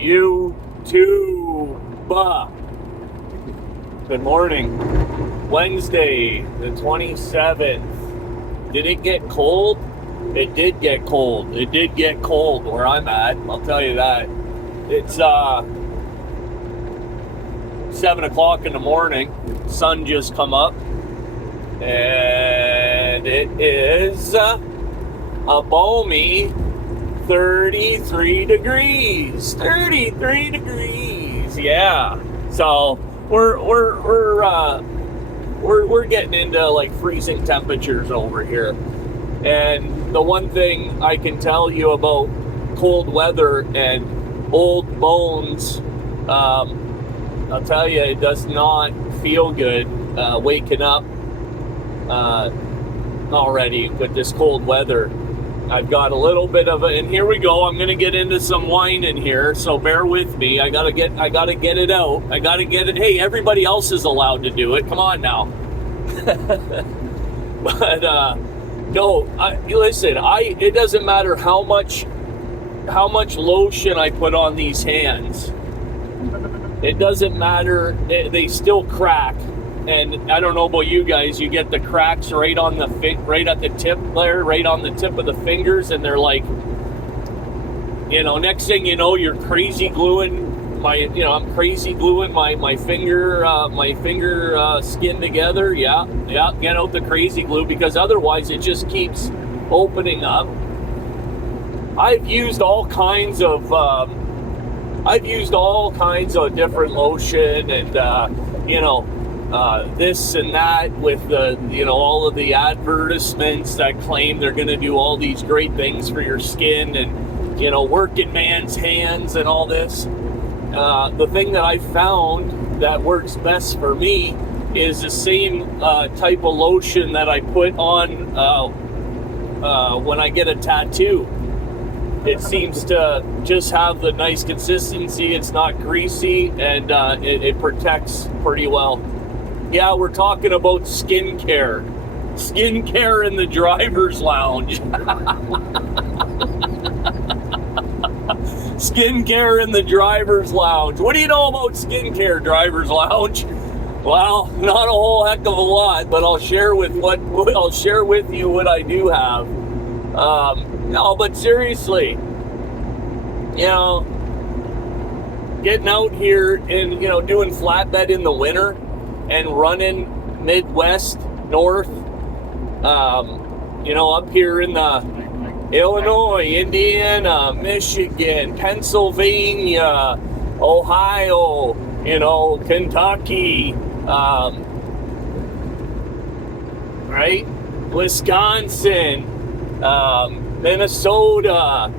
YouTube. Good morning. Wednesday, the 27th. Did it get cold? It did get cold. It did get cold where I'm at. I'll tell you that. It's 7 o'clock in the morning. Sun just come up. And it is a balmy 33 degrees. 33 degrees. Yeah. So we're getting into like freezing temperatures over here. And the one thing I can tell you about cold weather and old bones, I'll tell you, it does not feel good waking up already with this cold weather. I've got a little bit of it, and here we go. I'm gonna get into some wine in here, so bear with me. I gotta get it out. I gotta get it. Hey, everybody else is allowed to do it. Come on now. But no, listen. It doesn't matter how much lotion I put on these hands. It doesn't matter. They still crack. And I don't know about you guys, you get the cracks right on the right at the tip there, right on the tip of the fingers, and they're like, next thing you know, you're crazy gluing I'm crazy gluing my finger skin together. Yeah, get out the crazy glue, because otherwise it just keeps opening up. I've used all kinds of different lotion and this and that with the all of the advertisements that claim they're going to do all these great things for your skin and working man's hands and all this. The thing that I found that works best for me is the same type of lotion that I put on when I get a tattoo. It seems to just have the nice consistency. It's not greasy, and it protects pretty well. Yeah, we're talking about skincare. Skincare in the driver's lounge. Skincare in the driver's lounge. What do you know about skincare, driver's lounge? Well, not a whole heck of a lot, but I'll share with you what I do have. No, but seriously, getting out here and doing flatbed in the winter and running Midwest, North, up here in the Illinois, Indiana, Michigan, Pennsylvania, Ohio, Kentucky, right? Wisconsin, Minnesota,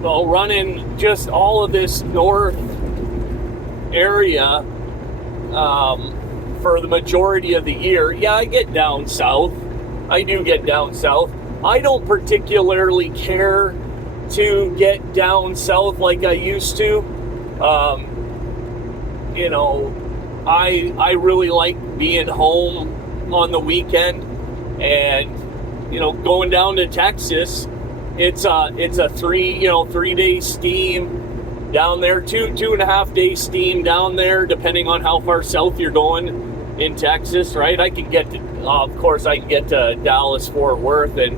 running just all of this north area for the majority of the year. Yeah, I get down south. I do get down south. I don't particularly care to get down south like I used to. I really like being home on the weekend, and going down to Texas, it's a 3-day steam down there, 2.5 day steam down there, depending on how far south you're going in Texas, right? I can get to, of course, I can get to Dallas, Fort Worth, in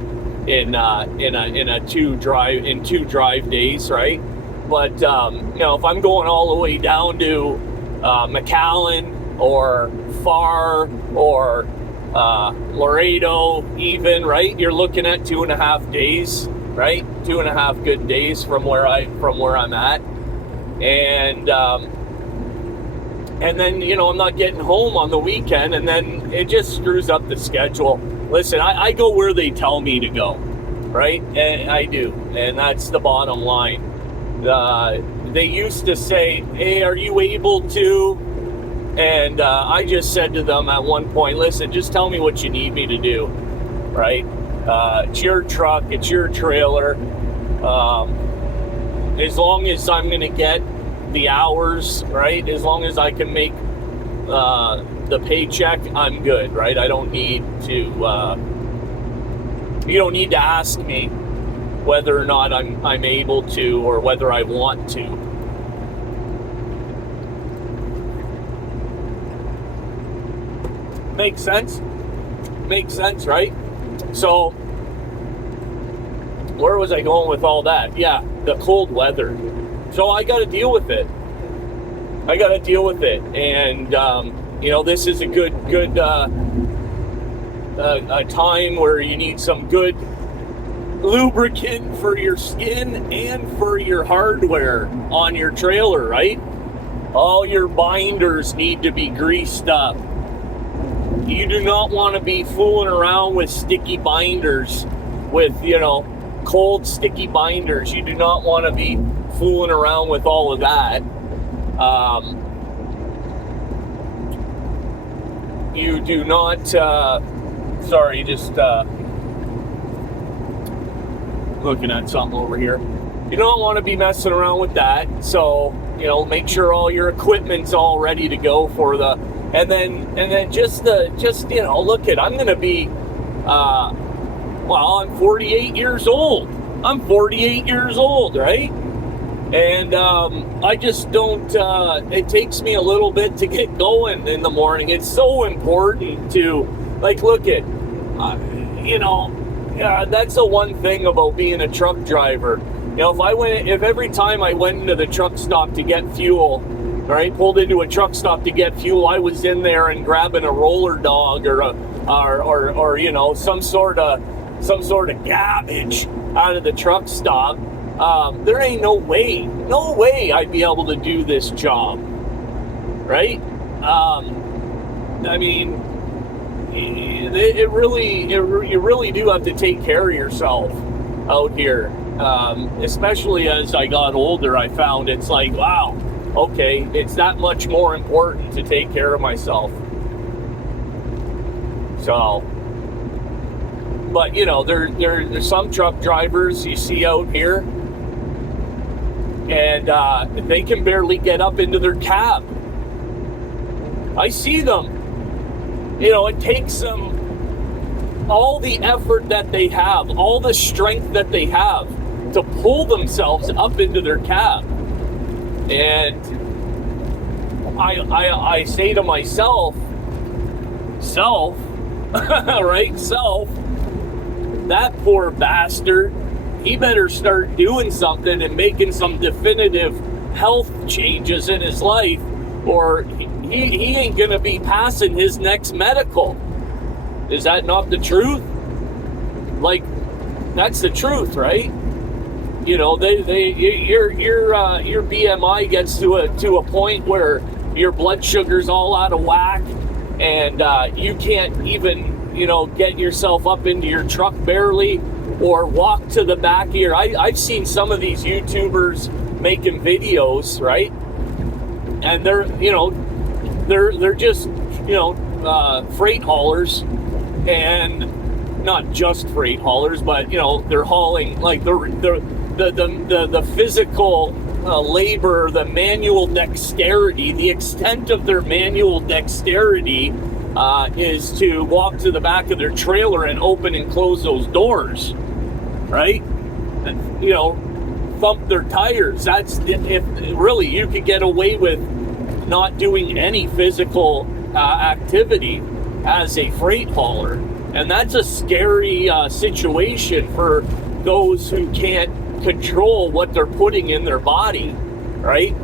2 drive days, right? But if I'm going all the way down to McAllen or Far or Laredo, even, right? You're looking at 2.5 days, right? 2.5 good days from where I'm at. And then, I'm not getting home on the weekend, and then it just screws up the schedule. Listen, I go where they tell me to go, right? And I do, and that's the bottom line. They used to say, hey, are you able to? And I just said to them at one point, listen, just tell me what you need me to do, right? It's your truck, it's your trailer. As long as I'm going to get the hours, right? As long as I can make the paycheck, I'm good, right? I don't need to, you don't need to ask me whether or not I'm able to, or whether I want to. Makes sense? Makes sense, right? So, where was I going with all that? Yeah, the cold weather. So I got to deal with it. And, this is a good a time where you need some good lubricant for your skin and for your hardware on your trailer, right? All your binders need to be greased up. You do not want to be fooling around with sticky binders, with, cold sticky binders. You do not want to be fooling around with all of that. You do not, looking at something over here. You don't want to be messing around with that. So, make sure all your equipment's all ready to go for the, and then just look at, I'm going to be, I'm 48 years old. I'm 48 years old, right? And I just don't, it takes me a little bit to get going in the morning. It's so important to, look at, that's the one thing about being a truck driver. If every time I went into the truck stop to get fuel, right, pulled into a truck stop to get fuel, I was in there and grabbing a roller dog or some sort of garbage out of the truck stop, there ain't no way I'd be able to do this job, right? You really do have to take care of yourself out here. Especially as I got older, I found it's like, wow, okay, it's that much more important to take care of myself. So, but there's some truck drivers you see out here, and they can barely get up into their cab. I see them. It takes them all the effort that they have, all the strength that they have to pull themselves up into their cab. And I say to myself, right, that poor bastard, he better start doing something and making some definitive health changes in his life, or he ain't gonna be passing his next medical. Is that not the truth? That's the truth, right? Your BMI gets to a point where your blood sugar's all out of whack, and you can't even get yourself up into your truck barely, or walk to the back of your. I've seen some of these YouTubers making videos, right? And they're just freight haulers, and not just freight haulers, but they're hauling the physical labor, the manual dexterity. The extent of their manual dexterity is to walk to the back of their trailer and open and close those doors, right? And thump their tires. That's if really you could get away with not doing any physical activity as a freight hauler, and that's a scary situation for those who can't control what they're putting in their body, right?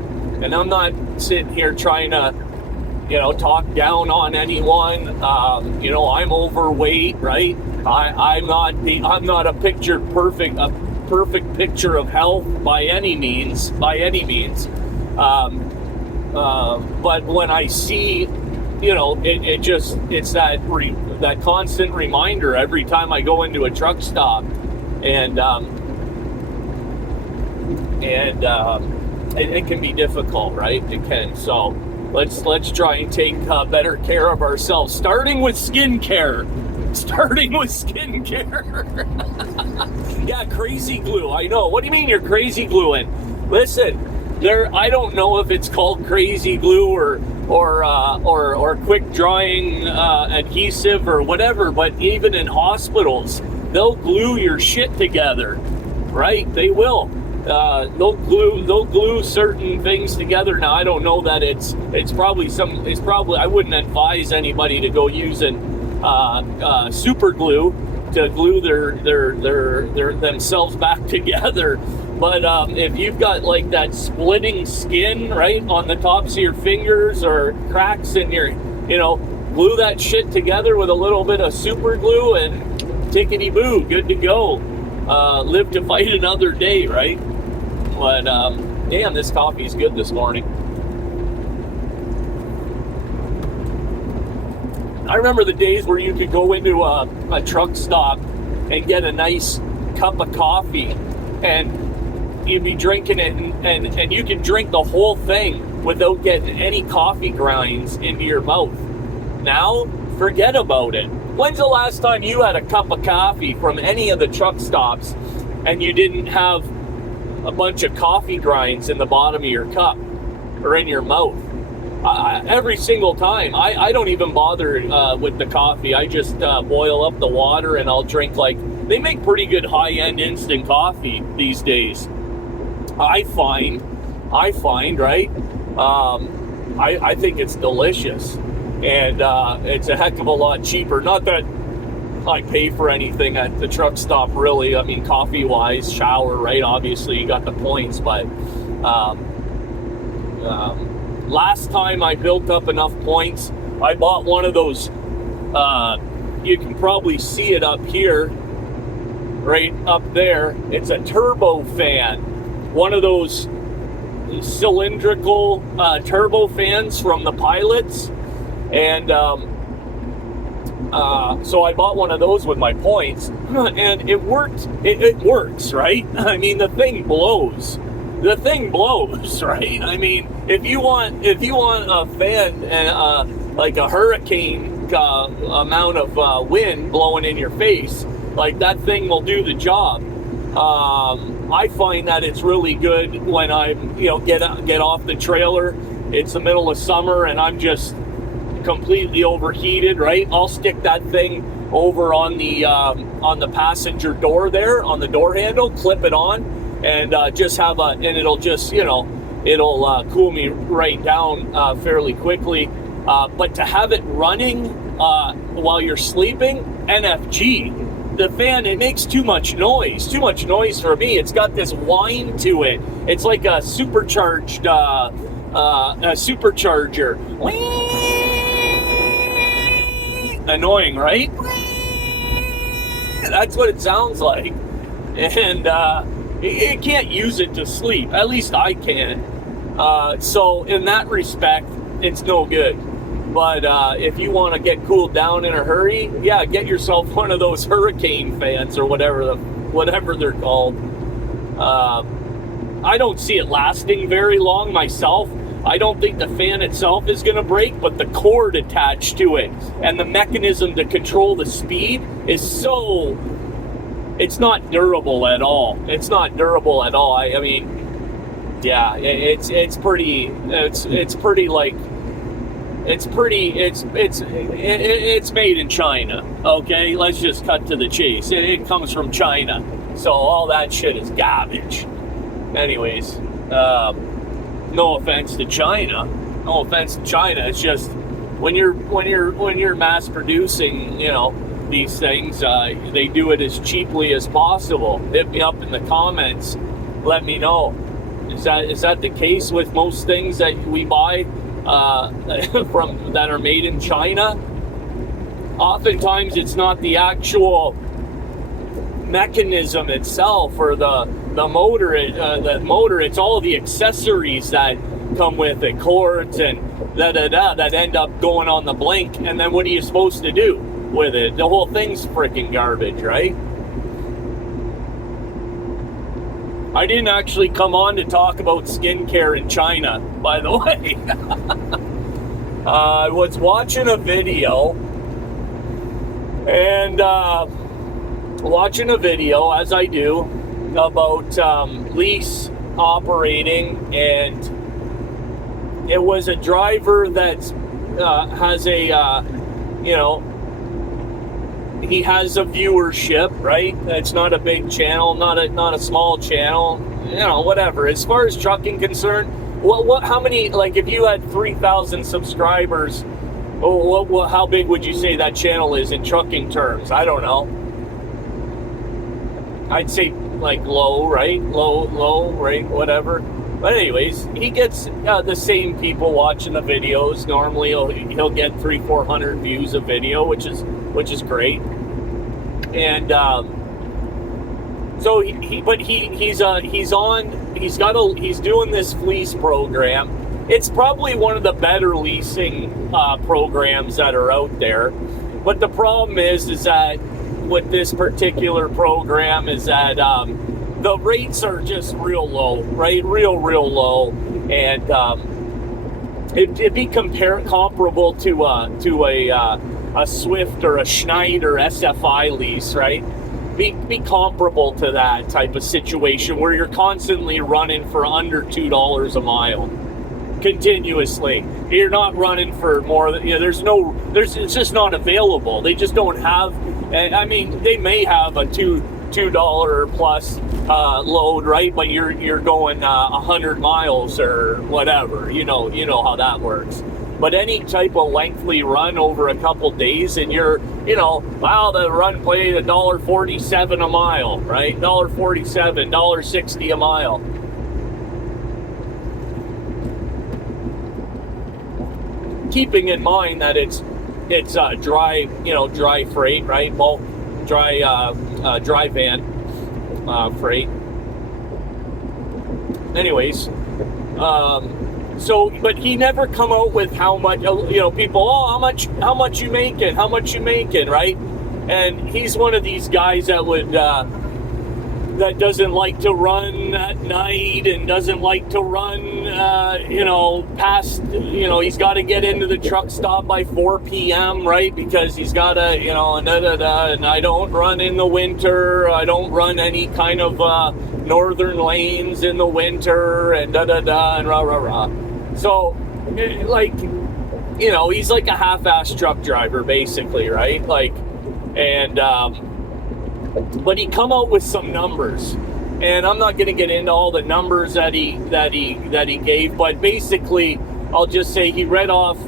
And I'm not sitting here trying to talk down on anyone. I'm overweight, right? I'm not a perfect picture of health by any means. But when I see, it's that constant reminder every time I go into a truck stop, and it can be difficult, right? It can. So let's try and take better care of ourselves, starting with skincare. Yeah, crazy glue. I know. What do you mean you're crazy gluing? Listen, I don't know if it's called crazy glue or quick drying adhesive or whatever, but even in hospitals, they'll glue your shit together. right? They will. They'll glue certain things together. Now I don't know that it's probably I wouldn't advise anybody to go using super glue to glue their themselves back together. But if you've got like that splitting skin right on the tops of your fingers or cracks in your, glue that shit together with a little bit of super glue and tickety boo, good to go. Live to fight another day, right? But damn, this coffee's good this morning. I remember the days where you could go into a truck stop and get a nice cup of coffee, and you'd be drinking it, and you can drink the whole thing without getting any coffee grinds into your mouth. Now, forget about it. When's the last time you had a cup of coffee from any of the truck stops and you didn't have a bunch of coffee grinds in the bottom of your cup or in your mouth? Every single time. I don't even bother with the coffee. I just boil up the water and I'll drink they make pretty good high-end instant coffee these days. I find, right? I think it's delicious, and it's a heck of a lot cheaper. Not that I pay for anything at the truck stop, really. I mean, coffee-wise, shower, right? Obviously, you got the points, but last time I built up enough points, I bought one of those. You can probably see it up here, right up there. It's a turbo fan. One of those cylindrical turbo fans from the pilots, and so I bought one of those with my points, and it worked. It works, right? I mean, the thing blows. The thing blows, right? I mean, if you want a fan and like a hurricane amount of wind blowing in your face, like that thing will do the job. I find that it's really good when I, get off the trailer. It's the middle of summer and I'm just completely overheated, right? I'll stick that thing over on the passenger door there, on the door handle, clip it on, and just have and it'll just, it'll cool me right down fairly quickly. But to have it running while you're sleeping, NFG. The fan, it makes too much noise for me. It's got this whine to it. It's like a supercharged a supercharger. Annoying, right? That's what it sounds like. And you can't use it to sleep. At least I can't. So in that respect, it's no good. But if you want to get cooled down in a hurry, yeah, get yourself one of those hurricane fans or whatever they're called. I don't see it lasting very long myself. I don't think the fan itself is going to break, but the cord attached to it and the mechanism to control the speed is it's not durable at all. It's not durable at all. I mean, yeah, it's made in China, okay? Let's just cut to the chase. It comes from China, so all that shit is garbage. Anyways, no offense to China. It's just when you're mass producing, these things, they do it as cheaply as possible. Hit me up in the comments. Let me know. Is that the case with most things that we buy? From that are made in China? Oftentimes it's not the actual mechanism itself or the motor. It's all the accessories that come with it, cords and that end up going on the blink. And then what are you supposed to do with it? The whole thing's freaking garbage, right? I didn't actually come on to talk about skincare in China, by the way. I was watching a video, as I do, about LeASe operating, and it was a driver that has a, he has a viewership, right? It's not a big channel, not a small channel, whatever. As far as trucking concerned, how many, like if you had 3,000 subscribers, how big would you say that channel is in trucking terms? I don't know. I'd say like low, right? Low, right? Whatever. But anyways, he gets the same people watching the videos. Normally, he'll get 300-400 views a video, which is great. And so he's doing this lease program. It's probably one of the better leasing programs that are out there. But the problem is that with this particular program is that the rates are just real low, right? Real low, and it'd be comparable to a Swift or a Schneider SFi LeASe, right? Be comparable to that type of situation where you're constantly running for under $2 a mile continuously. You're not running for more than, it's just not available. They just don't have. I mean, they may have a $2 plus load, right? But you're going 100 miles or whatever. You know how that works. But any type of lengthy run over a couple days, and you're, wow, the run played $1.47 a mile, right? $1.47, $1.60 a mile. Keeping in mind that it's dry freight, right? Bulk, dry van freight. Anyways, so, but he never come out with how much, people, how much you making, right? And he's one of these guys that would, that doesn't like to run at night and doesn't like to run, past, he's got to get into the truck stop by 4 p.m., right? Because he's got to, and I don't run in the winter. I don't run any kind of northern lanes in the winter and and rah. So, he's like a half-assed truck driver, basically, right? But he come out with some numbers, and I'm not going to get into all the numbers that he gave, but basically, I'll just say he read off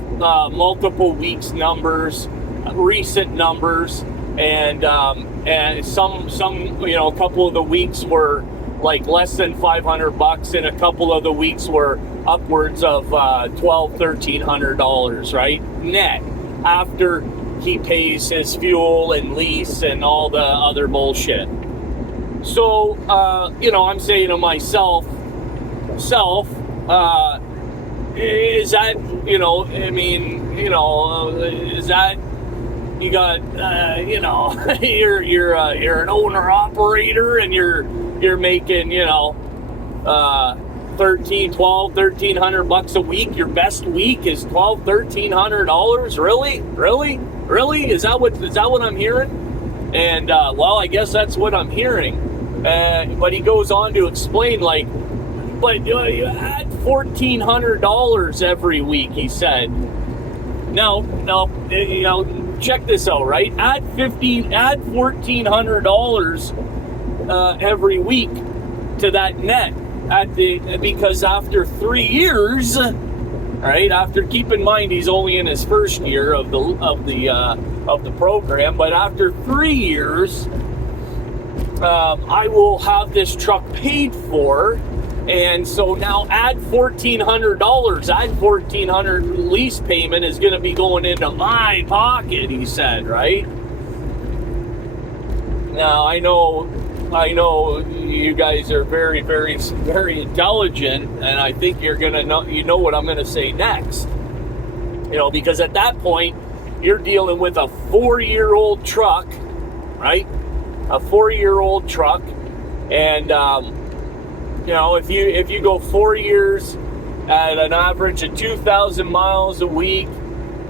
multiple weeks numbers, recent numbers, and some a couple of the weeks were like less than $500, and a couple of the weeks were upwards of $1,200-$1,300, right, net, after he pays his fuel and lease and all the other bullshit. So, I'm saying to myself, is that, is that, you got, you're an owner operator and you're making, $1,300 a week. Your best week is $1,200-$1,300. Really? Is that what I'm hearing? And I guess that's what I'm hearing. But he goes on to explain, but you add $1,400 every week, he said. Now, check this out, right? Add $1,400 every week to that net because after 3 years. Right, after, keep in mind he's only in his first year of the program, but after 3 years, I will have this truck paid for, and so now add $1,400. Add $1,400 lease payment is going to be going into my pocket, he said. Right? Now I know you guys are very, very, very intelligent, and I think you're gonna know what I'm gonna say next. Because at that point, you're dealing with a 4-year-old truck, right? A 4-year-old truck, and if you go 4 years at an average of 2,000 miles a week,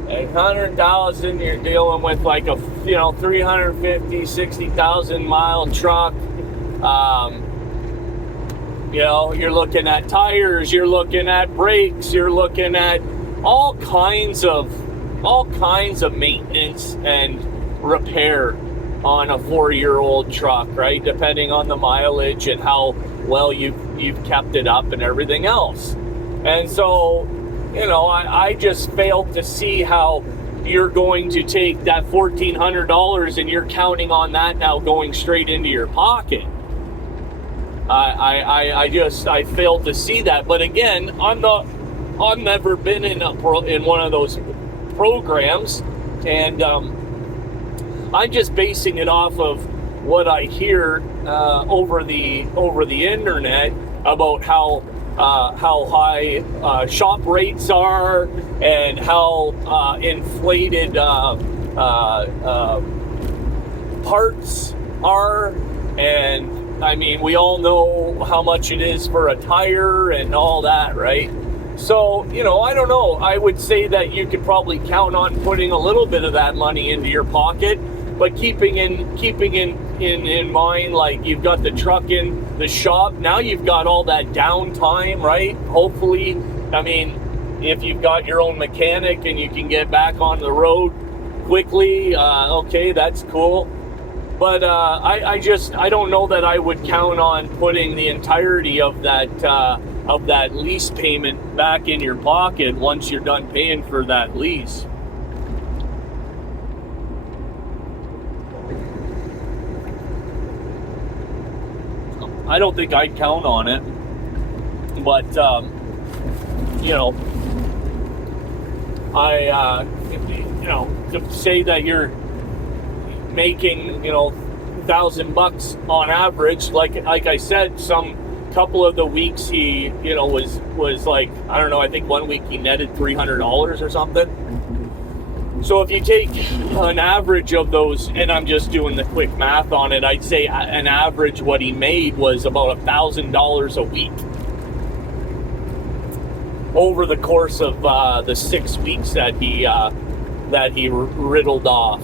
100,000, you're dealing with like a 350, 60,000 mile truck. You're looking at tires, you're looking at brakes, you're looking at all kinds of maintenance and repair on a 4-year-old truck, right? Depending on the mileage and how well you've kept it up and everything else. And so, I just failed to see how you're going to take that $1,400 and you're counting on that now going straight into your pocket. I failed to see that. But again, I've never been in one of those programs, and I'm just basing it off of what I hear over the internet about how high shop rates are and how inflated parts are. And I mean, we all know how much it is for a tire and all that, right? So, I don't know. I would say that you could probably count on putting a little bit of that money into your pocket, but keeping in mind, like, you've got the truck in the shop. Now you've got all that downtime, right? Hopefully, I mean, if you've got your own mechanic and you can get back on the road quickly, okay, that's cool. But I don't know that I would count on putting the entirety of that lease payment back in your pocket once you're done paying for that lease. I don't think I'd count on it, but to say that you're making $1,000 on average, like I said, some couple of the weeks he was like, I don't know, I think one week he netted $300 or something. So if you take an average of those, and I'm just doing the quick math on it, I'd say an average what he made was about $1,000 a week over the course of the 6 weeks that he rattled off.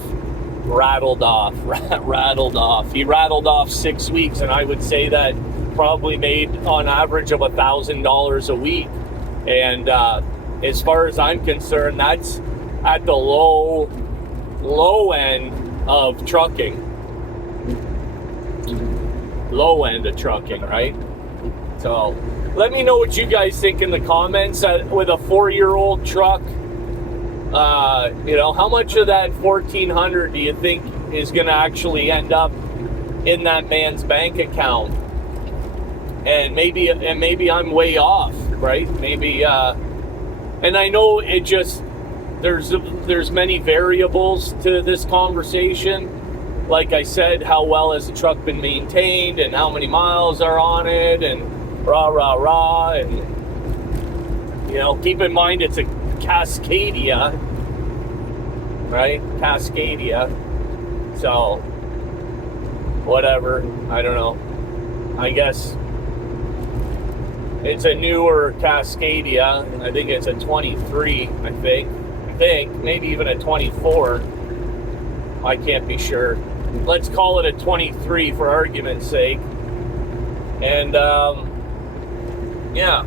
He rattled off 6 weeks, and I would say that probably made on average of $1,000 a week. And as far as I'm concerned, that's at the low end of trucking. Low end of trucking, right? So let me know what you guys think in the comments. With a 4-year-old truck, how much of that $1,400 do you think is going to actually end up in that man's bank account? And maybe I'm way off, right? Maybe, and I know it just, there's many variables to this conversation. Like I said, how well has the truck been maintained and how many miles are on it and rah. And, keep in mind it's a Cascadia, right? Cascadia. So, whatever. I don't know. I guess it's a newer Cascadia. I think it's a 23, I think, maybe even a 24. I can't be sure. Let's call it a 23 for argument's sake. And yeah,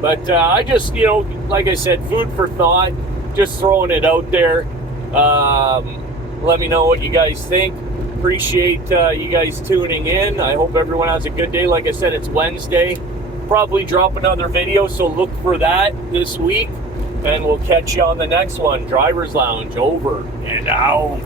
but I just, like I said, food for thought, just throwing it out there. Let me know what you guys think. Appreciate you guys tuning in. I hope everyone has a good day. Like I said, it's Wednesday. Probably drop another video, so look for that this week. And we'll catch you on the next one. Driver's Lounge over and out.